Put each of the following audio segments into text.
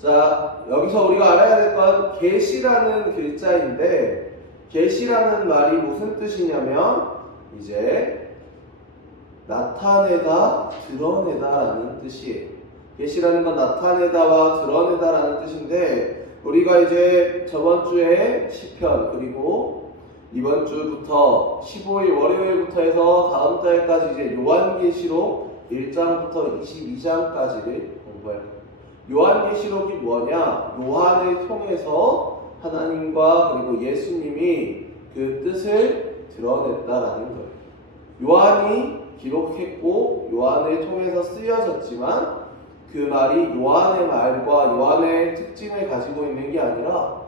자, 여기서 우리가 알아야 될 건 계시라는 글자인데, 계시라는 말이 무슨 뜻이냐면 이제 나타내다, 드러내다라는 뜻이에요. 계시라는 건 나타내다와 드러내다라는 뜻인데, 우리가 이제 저번 주에 시편, 그리고 이번 주부터 15일 월요일부터 해서 다음 달까지 이제 요한계시록 1장부터 22장까지를 공부할 거예요. 요한계시록이 뭐냐? 요한을 통해서 하나님과 그리고 예수님이 그 뜻을 드러냈다라는 거예요. 요한이 기록했고 요한을 통해서 쓰여졌지만 그 말이 요한의 말과 요한의 특징을 가지고 있는 게 아니라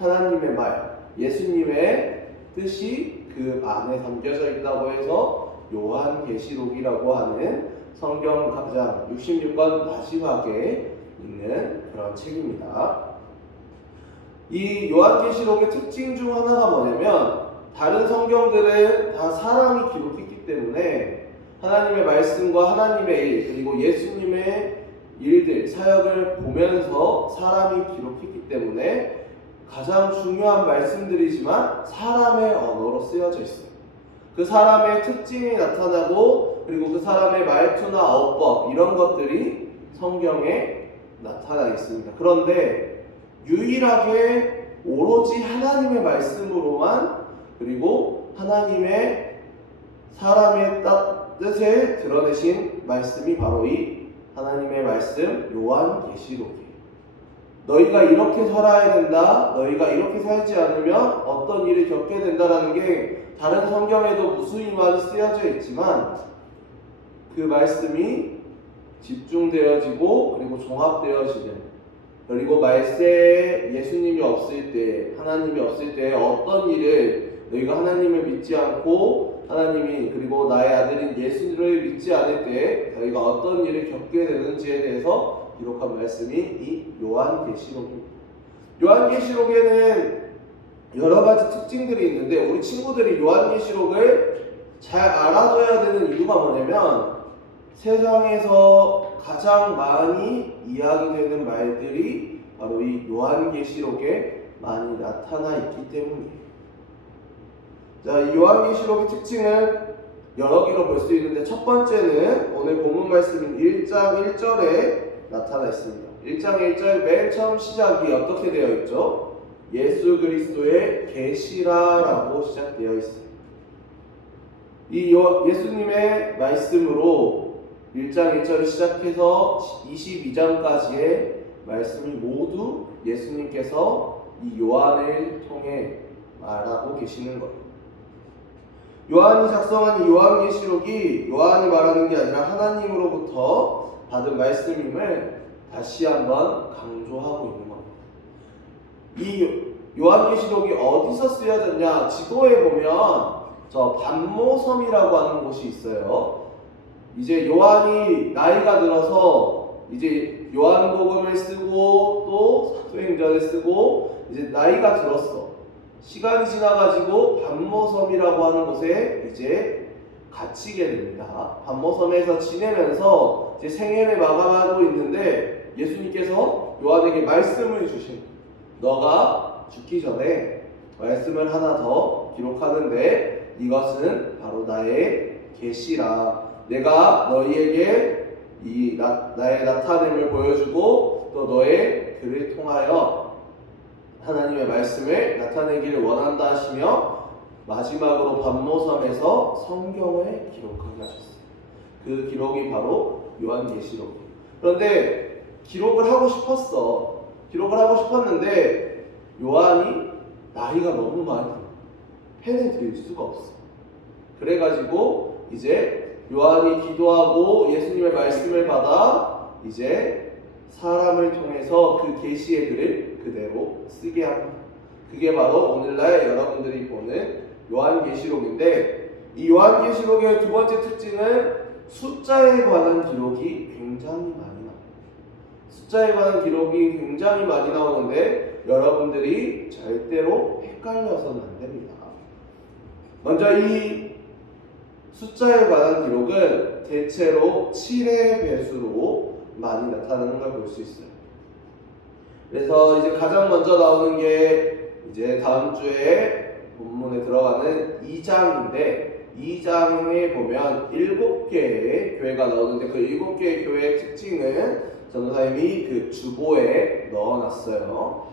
하나님의 말, 예수님의 뜻이 그 안에 담겨져 있다고 해서 요한계시록이라고 하는 성경 가장 66권 마지막에 있는 그런 책입니다. 이 요한계시록의 특징 중 하나가 뭐냐면 다른 성경들은 다 사람이 기록했기 때문에 하나님의 말씀과 하나님의 일 그리고 예수님의 일들, 사역을 보면서 사람이 기록했기 때문에 가장 중요한 말씀들이지만 사람의 언어로 쓰여져 있어요. 그 사람의 특징이 나타나고 그리고 그 사람의 말투나 어법 이런 것들이 성경에 나타나 있습니다. 그런데 유일하게 오로지 하나님의 말씀으로만 그리고 하나님의 사람의 뜻을 드러내신 말씀이 바로 이 하나님의 말씀 요한계시록이에요. 너희가 이렇게 살아야 된다, 너희가 이렇게 살지 않으면 어떤 일을 겪게 된다라는 게 다른 성경에도 무수히 많이 쓰여져 있지만 그 말씀이 집중되어지고 그리고 종합되어지는, 그리고 말세에 예수님이 없을 때, 하나님이 없을 때 어떤 일을 너희가 하나님을 믿지 않고 하나님이 그리고 나의 아들인 예수를 믿지 않을 때 너희가 어떤 일을 겪게 되는지에 대해서 기록한 말씀이 이 요한계시록입니다. 요한계시록에는 여러 가지 특징들이 있는데 우리 친구들이 요한계시록을 잘 알아둬야 되는 이유가 뭐냐면 세상에서 가장 많이 이야기되는 말들이 바로 이 요한계시록에 많이 나타나 있기 때문이에요. 자, 이 요한계시록의 특징은 여러 개로 볼 수 있는데 첫 번째는 오늘 본문 말씀인 1장 1절에 나타나 있습니다. 1장 1절 맨 처음 시작이 어떻게 되어 있죠? 예수 그리스도의 계시라라고 시작되어 있어요. 이 예수님의 말씀으로 1장 1절을 시작해서 22장까지의 말씀이 모두 예수님께서 이 요한을 통해 말하고 계시는 거예요. 요한이 작성한 이 요한계시록이 요한이 말하는 게 아니라 하나님으로부터 받은 말씀임을 다시 한번 강조하고 있는 겁니다. 이 요한계시록이 어디서 쓰여졌냐? 지도에 보면 저 반모섬이라고 하는 곳이 있어요. 이제 요한이 나이가 들어서 이제 요한복음을 쓰고 또 사도행전을 쓰고 이제 나이가 들었어. 시간이 지나가지고 반모섬이라고 하는 곳에 이제 갇히게 됩니다. 반모섬에서 지내면서 이제 생애를 마감하고 있는데 예수님께서 요한에게 말씀을 주신, 너가 죽기 전에 말씀을 하나 더 기록하는데 이것은 바로 나의 계시라. 내가 너희에게 나의 나타냄을 보여주고 또 너의 글을 통하여 하나님의 말씀을 나타내기를 원한다 하시며 마지막으로 반모섬에서 성경을 기록하게 하셨어요. 그 기록이 바로 요한계시록이에요. 그런데 기록을 하고 싶었어. 기록을 하고 싶었는데 요한이 나이가 너무 많이 펜을 들 수가 없어. 그래가지고 이제 요한이 기도하고 예수님의 말씀을 받아 이제 사람을 통해서 그 계시의 글을 그대로 쓰게 합니다. 그게 바로 오늘날 여러분들이 보는 요한계시록인데 이 요한계시록의 두 번째 특징은 숫자에 관한 기록이 굉장히 많이 나옵니다. 숫자에 관한 기록이 굉장히 많이 나오는데 여러분들이 절대로 헷갈려서는 안 됩니다. 먼저 이 숫자에 관한 기록은 대체로 7의 배수로 많이 나타나는 걸 볼 수 있어요. 그래서 이제 가장 먼저 나오는 게 이제 다음 주에 본문에 들어가는 2장인데 2장에 보면 7개의 교회가 나오는데 그 7개의 교회의 특징은 전도사님이 그 주보에 넣어놨어요.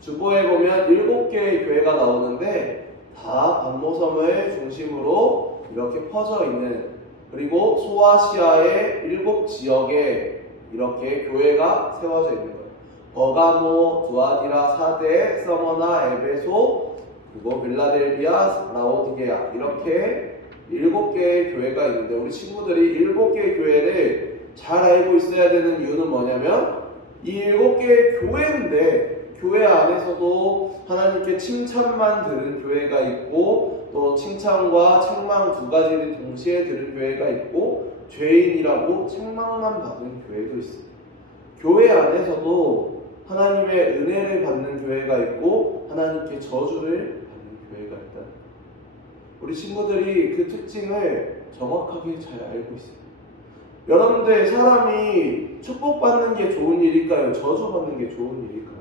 주보에 보면 7개의 교회가 나오는데 다 반모섬을 중심으로 이렇게 퍼져 있는, 그리고 소아시아의 7지역에 이렇게 교회가 세워져 있는 거예요. 버가모, 두아디라, 사데, 서머나, 에베소, 그리고 빌라델비아, 라오디게아, 이렇게 7개의 교회가 있는데 우리 친구들이 7개의 교회를 잘 알고 있어야 되는 이유는 뭐냐면 이 7개의 교회인데 교회 안에서도 하나님께 칭찬만 들은 교회가 있고 또 칭찬과 책망 두 가지를 동시에 들은 교회가 있고 죄인이라고 책망만 받은 교회도 있습니다. 교회 안에서도 하나님의 은혜를 받는 교회가 있고 하나님께 저주를 받는 교회가 있다. 우리 친구들이 그 특징을 정확하게 잘 알고 있어요. 여러분들, 사람이 축복받는 게 좋은 일일까요? 저주받는 게 좋은 일일까요?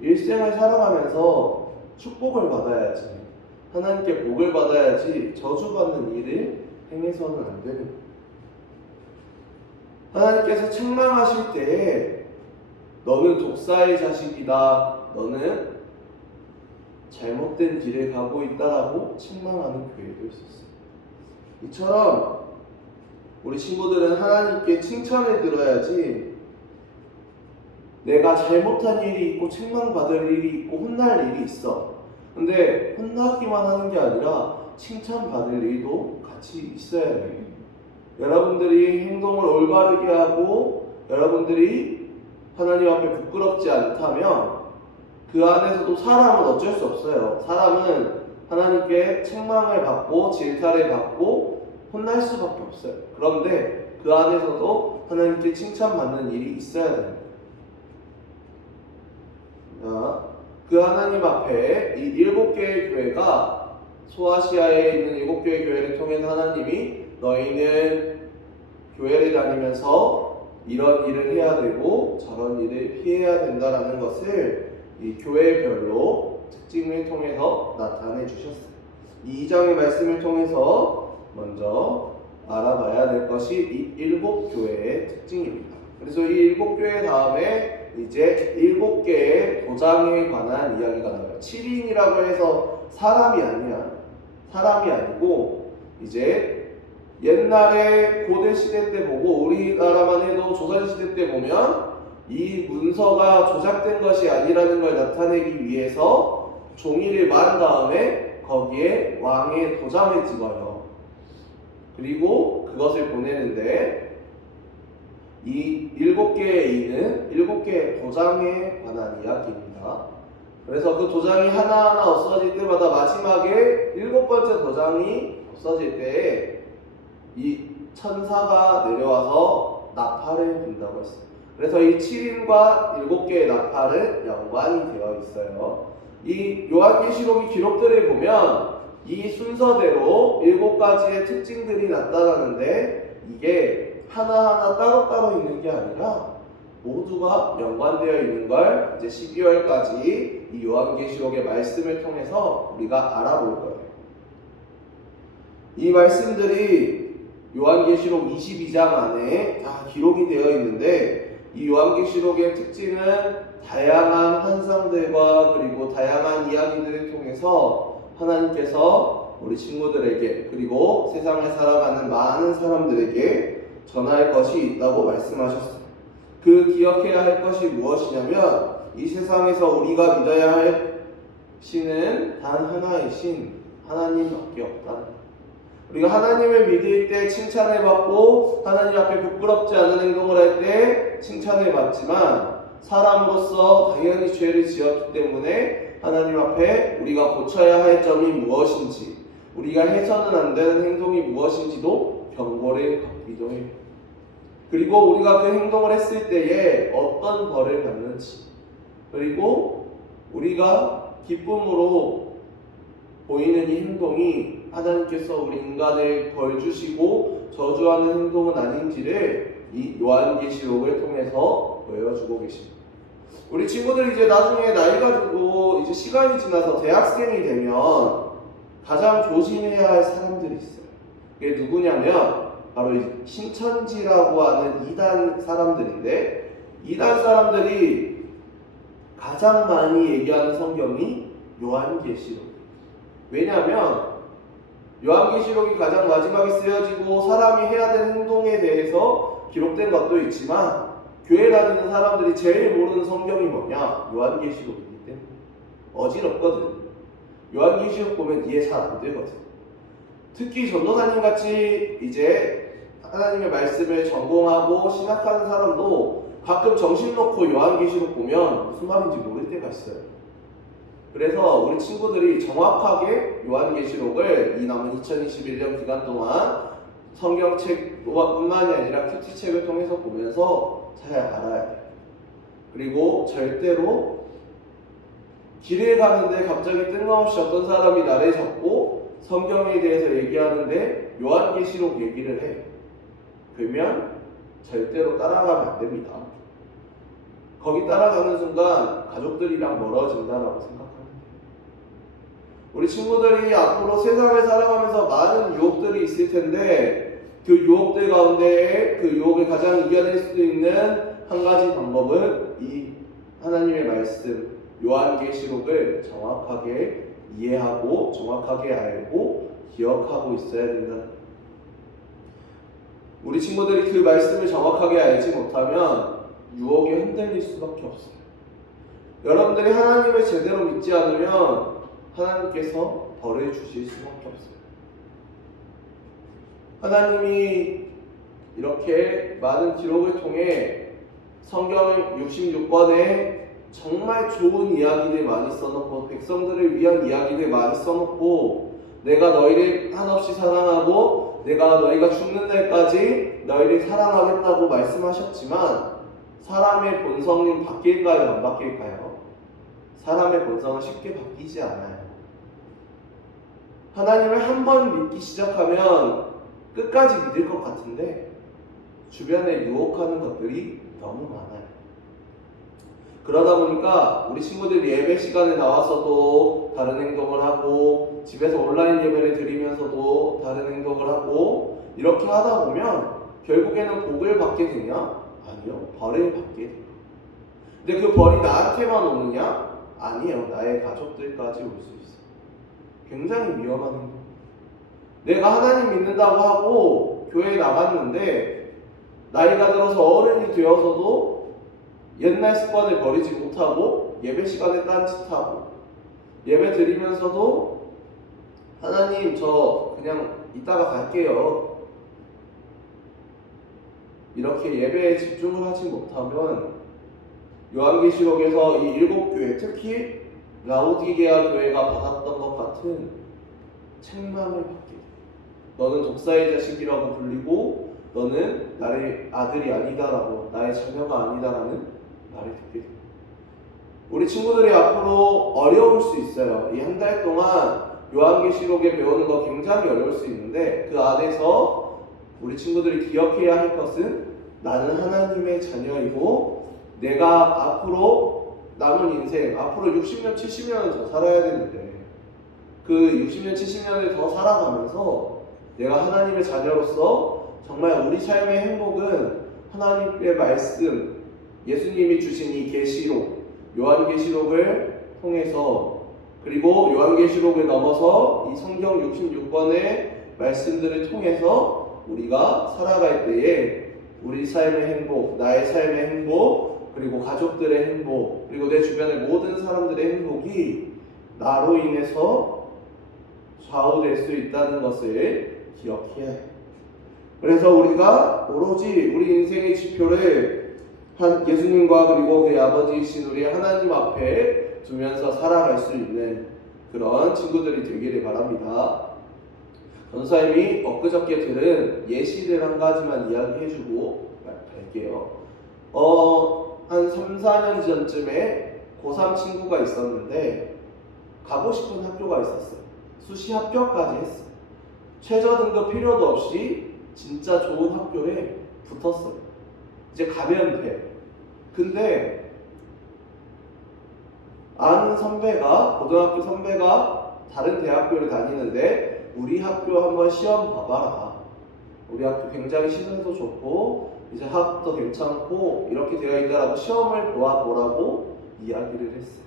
일생을 살아가면서 축복을 받아야지, 하나님께 복을 받아야지 저주받는 일을 행해서는 안 되는 거예요. 하나님께서 책망하실 때 너는 독사의 자식이다, 너는 잘못된 길을 가고 있다라고 책망하는 교회도 있었어요. 이처럼 우리 친구들은 하나님께 칭찬을 들어야지 내가 잘못한 일이 있고 책망받을 일이 있고 혼날 일이 있어. 근데 혼나기만 하는 게 아니라 칭찬받을 일도 같이 있어야 돼요. 여러분들이 행동을 올바르게 하고 여러분들이 하나님 앞에 부끄럽지 않다면 그 안에서도 사람은 어쩔 수 없어요. 사람은 하나님께 책망을 받고 질타를 받고 혼날 수밖에 없어요. 그런데 그 안에서도 하나님께 칭찬받는 일이 있어야 됩니다. 그 하나님 앞에 이 7개의 교회가, 소아시아에 있는 7개의 교회를 통해 하나님이 너희는 교회를 다니면서 이런 일을 해야 되고 저런 일을 피해야 된다라는 것을 이 교회별로 특징을 통해서 나타내 주셨어요. 이 2장의 말씀을 통해서 먼저 알아봐야 될 것이 이 7교회의 특징입니다. 그래서 이 7교회 다음에 이제 7개의 도장에 관한 이야기가 나와요. 7인이라고 해서 사람이 아니야. 사람이 아니고 이제 옛날에 고대 시대 때 보고 우리나라만 해도 조선 시대 때 보면 이 문서가 조작된 것이 아니라는 걸 나타내기 위해서 종이를 만 다음에 거기에 왕의 도장을 찍어요. 그리고 그것을 보내는데 이 7개의 이는 7개의 도장에 관한 이야기입니다. 그래서 그 도장이 하나하나 없어질 때마다 마지막에 7번째 도장이 없어질 때에 이 천사가 내려와서 나팔을 분다고 했어요. 그래서 이 7인과 7개의 나팔은 연관이 되어 있어요. 이 요한계시록의 기록들을 보면 이 순서대로 7가지의 특징들이 나타나는데 이게 하나하나 따로따로 있는 게 아니라 모두가 연관되어 있는 걸 이제 12월까지 이 요한계시록의 말씀을 통해서 우리가 알아볼 거예요. 이 말씀들이 요한계시록 22장 안에 다 기록이 되어 있는데 이 요한계시록의 특징은 다양한 환상들과 그리고 다양한 이야기들을 통해서 하나님께서 우리 친구들에게 그리고 세상을 살아가는 많은 사람들에게 전할 것이 있다고 말씀하셨어요. 그 기억해야 할 것이 무엇이냐면 이 세상에서 우리가 믿어야 할 신은 단 하나이신 하나님밖에 없다. 우리가 하나님을 믿을 때 칭찬을 받고 하나님 앞에 부끄럽지 않은 행동을 할 때 칭찬을 받지만 사람으로서 당연히 죄를 지었기 때문에 하나님 앞에 우리가 고쳐야 할 점이 무엇인지 우리가 해서는 안 되는 행동이 무엇인지도 경고를 받기도 해요. 그리고 우리가 그 행동을 했을 때에 어떤 벌을 받는지 그리고 우리가 기쁨으로 보이는 이 행동이 하나님께서 우리 인간을 벌 주시고 저주하는 행동은 아닌지를 이 요한계시록을 통해서 보여주고 계십니다. 우리 친구들이 이제 나중에 나이가 들고 이제 시간이 지나서 대학생이 되면 가장 조심해야 할 사람들이 있어요. 이게 누구냐면 바로 이 신천지라고 하는 이단 사람들인데, 이단 사람들이 가장 많이 얘기하는 성경이 요한계시록. 왜냐하면 요한계시록이 가장 마지막에 쓰여지고 사람이 해야 되는 행동에 대해서 기록된 것도 있지만, 교회 다니는 사람들이 제일 모르는 성경이 뭐냐? 요한계시록이기 때문에 어지럽거든. 요한계시록 보면 이해 잘 안 되거든. 특히 전도사님 같이 이제 하나님의 말씀을 전공하고 신학하는 사람도 가끔 정신 놓고 요한계시록 보면 무슨 말인지 모를 때가 있어요. 그래서 우리 친구들이 정확하게 요한계시록을 이 남은 2021년 기간 동안 성경책뿐만이 아니라 큐티책을 통해서 보면서 잘 알아야 돼요. 그리고 절대로 길에 가는데 갑자기 뜬금없이 어떤 사람이 나를 잡고 성경에 대해서 얘기하는데 요한계시록 얘기를 해. 그러면 절대로 따라가면 안 됩니다. 거기 따라가는 순간 가족들이랑 멀어진다라고 생각합니다. 우리 친구들이 앞으로 세상을 살아가면서 많은 유혹들이 있을 텐데, 그 유혹들 가운데 그 유혹을 가장 이겨낼 수 있는 한 가지 방법은 이 하나님의 말씀 요한계시록을 정확하게 이해하고 정확하게 알고 기억하고 있어야 된다. 우리 친구들이 그 말씀을 정확하게 알지 못하면 유혹에 흔들릴 수밖에 없어요. 여러분들이 하나님을 제대로 믿지 않으면 하나님께서 벌을 주실 수밖에 없어요. 하나님이 이렇게 많은 기록을 통해 성경 66권에 정말 좋은 이야기들 많이 써놓고, 백성들을 위한 이야기들 많이 써놓고, 내가 너희를 한없이 사랑하고 내가 너희가 죽는 날까지 너희를 사랑하겠다고 말씀하셨지만, 사람의 본성은 바뀔까요? 안 바뀔까요? 사람의 본성은 쉽게 바뀌지 않아요. 하나님을 한 번 믿기 시작하면 끝까지 믿을 것 같은데 주변에 유혹하는 것들이 너무 많아요. 그러다 보니까 우리 친구들이 예배 시간에 나와서도 다른 행동을 하고, 집에서 온라인 예배를 드리면서도 다른 행동을 하고, 이렇게 하다 보면 결국에는 복을 받게 되냐? 아니요, 벌을 받게 돼요. 근데 그 벌이 나한테만 오느냐? 아니에요, 나의 가족들까지 올 수 있어요. 굉장히 위험한 행동. 내가 하나님 믿는다고 하고 교회에 나갔는데 나이가 들어서 어른이 되어서도 옛날 습관을 버리지 못하고 예배 시간에 딴짓하고, 예배 드리면서도 하나님 저 그냥 이따가 갈게요, 이렇게 예배에 집중을 하지 못하면 요한계시록에서 이 7교회, 특히 라오디게아 교회가 받았던 것 같은 책망을 받게 돼요. 너는 독사의 자식이라고 불리고 너는 나의 아들이 아니다라고, 나의 자녀가 아니다라는 말을 듣게 됩니다. 우리 친구들이 앞으로 어려울 수 있어요. 이 한 달 동안 요한계시록에 배우는 거 굉장히 어려울 수 있는데, 그 안에서 우리 친구들이 기억해야 할 것은 나는 하나님의 자녀이고 내가 앞으로 남은 인생, 앞으로 60년, 70년을 더 살아야 되는데 그 60년, 70년을 더 살아가면서 내가 하나님의 자녀로서 정말 우리 삶의 행복은 하나님의 말씀, 예수님이 주신 이 계시록, 요한계시록을 통해서, 그리고 요한계시록을 넘어서 이 성경 66권의 말씀들을 통해서 우리가 살아갈 때에 우리 삶의 행복, 나의 삶의 행복, 그리고 가족들의 행복, 그리고 내 주변의 모든 사람들의 행복이 나로 인해서 좌우될 수 있다는 것을 기억해야 해요. 그래서 우리가 오로지 우리 인생의 지표를 예수님과 그리고 그의 아버지이신 우리 하나님 앞에 두면서 살아갈 수 있는 그런 친구들이 되기를 바랍니다. 전사님이 엊그저께 들은 예시를 한 가지만 이야기해주고 갈게요. 한 3, 4년 전쯤에 고3 친구가 있었는데 가고 싶은 학교가 있었어요. 수시 합격까지 했어요. 최저 등급 필요도 없이 진짜 좋은 학교에 붙었어요. 이제 가면 돼. 근데 아는 선배가, 고등학교 선배가 다른 대학교를 다니는데 우리 학교 한번 시험 봐봐라. 우리 학교 굉장히 시설도 좋고 이제 학업도 괜찮고 이렇게 되어 있다라고 시험을 보라고 이야기를 했어요.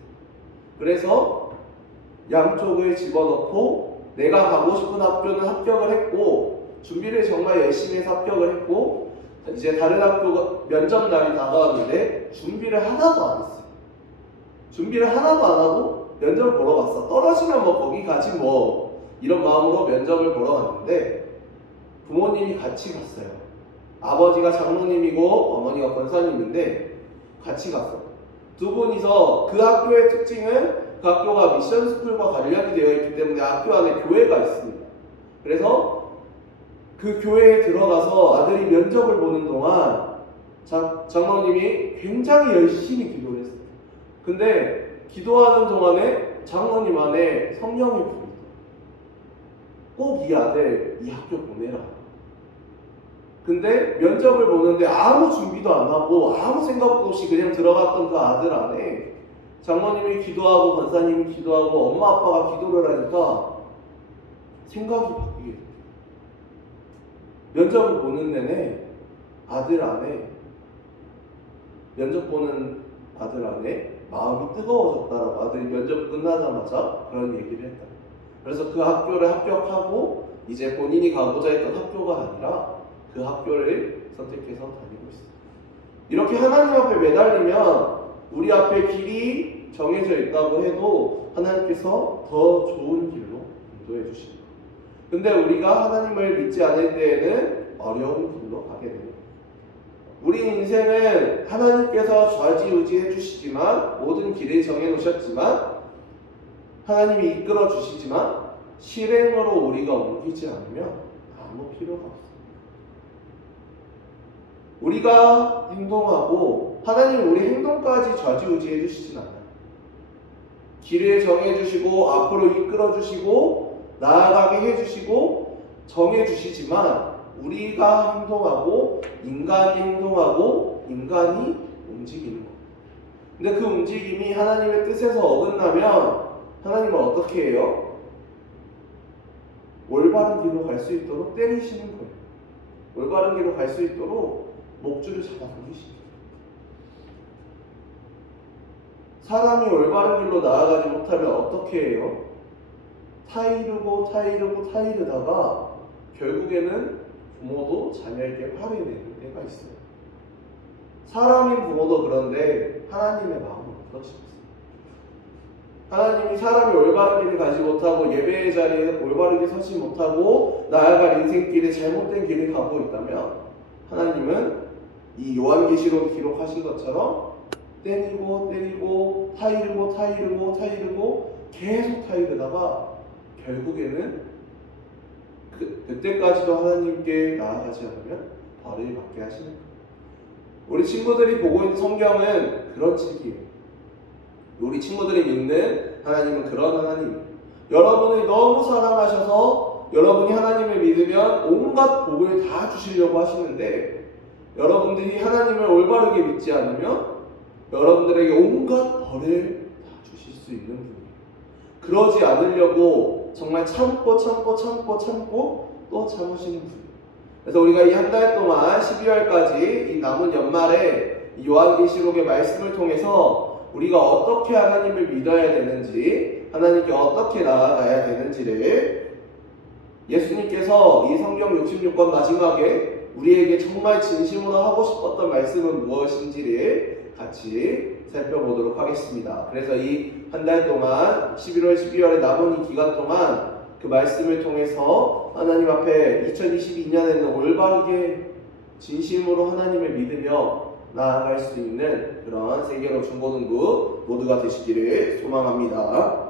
그래서 양쪽을 집어넣고 내가 가고 싶은 학교는 합격을 했고 준비를 정말 열심히 해서 합격을 했고 이제 다른 학교 면접 날이 다가왔는데 준비를 하나도 안 했어요. 준비를 하나도 안 하고 면접을 보러 갔어. 떨어지면 뭐 거기 가지 뭐 이런 마음으로 면접을 보러 갔는데 부모님이 같이 갔어요. 아버지가 장로님이고 어머니가 권사님인데 같이 갔어. 두 분이서 그 학교의 특징은 그 학교가 미션 스쿨과 관련이 되어 있기 때문에 학교 안에 교회가 있습니다. 그래서 그 교회에 들어가서 아들이 면접을 보는 동안 장로님이 굉장히 열심히 기도를 했어요. 근데 기도하는 동안에 장로님 안에 성령이 부르더라고요. 꼭 이 아들 이 학교 보내라. 근데 면접을 보는데 아무 준비도 안 하고 아무 생각도 없이 그냥 들어갔던 그 아들 안에 장모님이 기도하고 권사님이 기도하고 엄마 아빠가 기도를 하니까 생각이 바뀌게 돼요. 면접을 보는 내내 아들 안에 면접 보는 아들 안에 마음이 뜨거워졌다라고 아들이 면접 끝나자마자 그런 얘기를 했다. 그래서 그 학교를 합격하고 이제 본인이 가고자 했던 학교가 아니라 그 학교를 선택해서 다니고 있습니다. 이렇게 하나님 앞에 매달리면 우리 앞에 길이 정해져 있다고 해도 하나님께서 더 좋은 길로 인도해 주십니다. 근데 우리가 하나님을 믿지 않을 때에는 어려운 길로 가게 됩니다. 우리 인생은 하나님께서 좌지우지해 주시지만 모든 길을 정해 놓으셨지만 하나님이 이끌어 주시지만 실행으로 우리가 옮기지 않으면 아무 필요가 없습니다. 우리가 행동하고 하나님은 우리 행동까지 좌지우지해 주시진 않아요. 길을 정해 주시고 앞으로 이끌어 주시고 나아가게 해 주시고 정해 주시지만 우리가 행동하고 인간이 행동하고 인간이 움직이는 거예요. 근데 그 움직임이 하나님의 뜻에서 어긋나면 하나님은 어떻게 해요? 올바른 길로 갈 수 있도록 때리시는 거예요. 올바른 길로 갈 수 있도록 목줄을 잡아 당기십니다. 사람이 올바른 길로 나아가지 못하면 어떻게 해요? 타이르다가 결국에는 부모도 자녀에게 화를 내는 때가 있어요. 사람인 부모도 그런데 하나님의 마음은 그렇습니다. 하나님이 사람이 올바른 길을 가지 못하고 예배의 자리에 올바르게 서지 못하고 나아갈 인생길에 잘못된 길을 가고 있다면 하나님은 이 요한계시록 기록하신 것처럼 때리고 타이르고 계속 타이르다가 결국에는 그때까지도 하나님께 나아가지 않으면 벌을 받게 하시는 거예요. 우리 친구들이 보고 있는 성경은 그런 책이에요. 우리 친구들이 믿는 하나님은 그런 하나님. 여러분을 너무 사랑하셔서 여러분이 하나님을 믿으면 온갖 복을 다 주시려고 하시는데 여러분들이 하나님을 올바르게 믿지 않으면 여러분들에게 온갖 벌을 다 주실 수 있는 분이에요. 그러지 않으려고 정말 참고 또 참으시는 분이에요. 그래서 우리가 이 한 달 동안 12월까지 이 남은 연말에 이 요한계시록의 말씀을 통해서 우리가 어떻게 하나님을 믿어야 되는지 하나님께 어떻게 나아가야 되는지를 예수님께서 이 성경 66권 마지막에 우리에게 정말 진심으로 하고 싶었던 말씀은 무엇인지를 같이 살펴보도록 하겠습니다. 그래서 이 한 달 동안 11월, 12월에 남은 이 기간 동안 그 말씀을 통해서 하나님 앞에 2022년에는 올바르게 진심으로 하나님을 믿으며 나아갈 수 있는 그런 세계로 중고등부 모두가 되시기를 소망합니다.